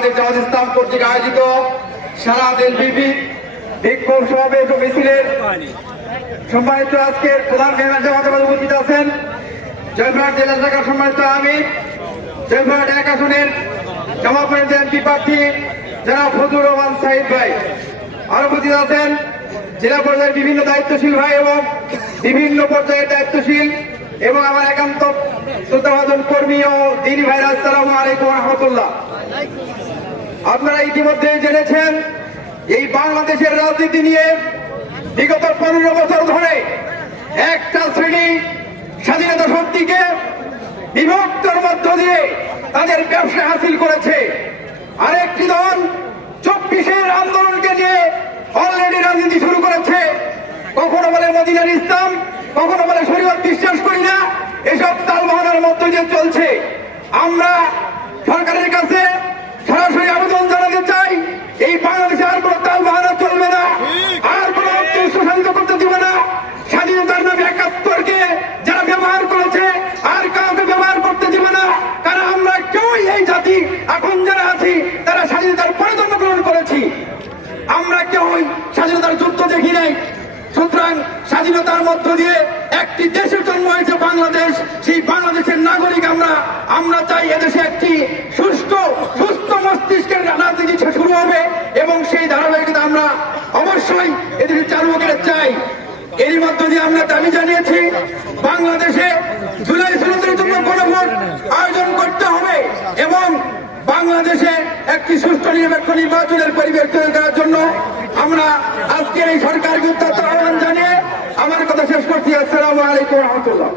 বাংলাদেশ জামাত ইসলাম কর্তৃক আয়োজিত সারা দেশব্যাপী বিক্ষোভ সমাবেশ ও মিছিলের সম্মানিত আজকের প্রধান মেহমান জামাতে উপস্থিত আছেন জয়পুরহাট জেলা শাখার সম্মানিত আমির, জয়পুরহাট ১ আসনের জামায়াতের এমপি প্রার্থী জনাব ফজলুর রহমান সাহিদ ভাই। আরো উপস্থিত আছেন জেলা পর্যায়ের বিভিন্ন দায়িত্বশীল ভাই এবং বিভিন্ন পর্যায়ের দায়িত্বশীল এবং আমার একান্ত শ্রদ্ধাভাজন কর্মী ও দিনী ভাইরা। আসসালামু আলাইকুম ওয়া রাহমাতুল্লাহ। আপনারা ইতিমধ্যে জেনেছেন এই বাংলাদেশের রাজনীতি নিয়ে বিগত 15 বছর ধরে একটা শ্রেণী স্বাধীনতা শক্তিকে বিভক্তর মধ্য দিয়ে তাদের ব্যবসা হাসিল করেছে। আরেকটি দল 24-এর আন্দোলনকে নিয়ে অলরেডি রাজনীতি শুরু করেছে। কখনো বলে মদিনার ইসলাম, কখনো বলে শরীয়ত বিশ্বাস করি না, এসব তালবাহানার মধ্য দিয়ে চলছে। আমরা সরকারের কাছে সরাসরি আবেদন জানাতে চাই, এই বাংলাদেশে আর কোন তালবাহানা চলবে না, আর কোন উদ্দেশ্য সাধিত করতে দিবে না। স্বাধীনতার নামে 71-কে যারা ব্যবহার করেছে আর কাউকে ব্যবহার করতে দিবে না। কারণ আমরা কেউই এই জাতি এখন যারা আছি তারা স্বাধীনতার পরে জন্মগ্রহণ করেছি, আমরা কেউই স্বাধীনতার যুদ্ধ দেখি নাই। সুতরাং স্বাধীনতার মধ্য দিয়ে একটি দেশের জন্ম হয়েছে বাংলাদেশ, সেই বাংলাদেশের নাগরিক আমরা চাই এদেশে একটি সুস্থ মস্তিষ্কের রাজনীতি শুরু হবে এবং সেই ধারাবাহিকতা আমরা অবশ্যই এদেশে চালু করতে চাই। এর মধ্য দিয়ে আমরা দাবি জানিয়েছি বাংলাদেশে জুলাই সনদের জন্য গণভোট আয়োজন করতে হবে এবং বাংলাদেশে একটি সুষ্ঠু নিরপেক্ষ নির্বাচনের পরিবেশ তৈরি করার জন্য আমরা আজকের এই সরকারকে উত্তর আহ্বান জানিয়ে আমার কথা শেষ করছি। আসসালামু আলাইকুম ওয়া রাহমাতুল্লাহ।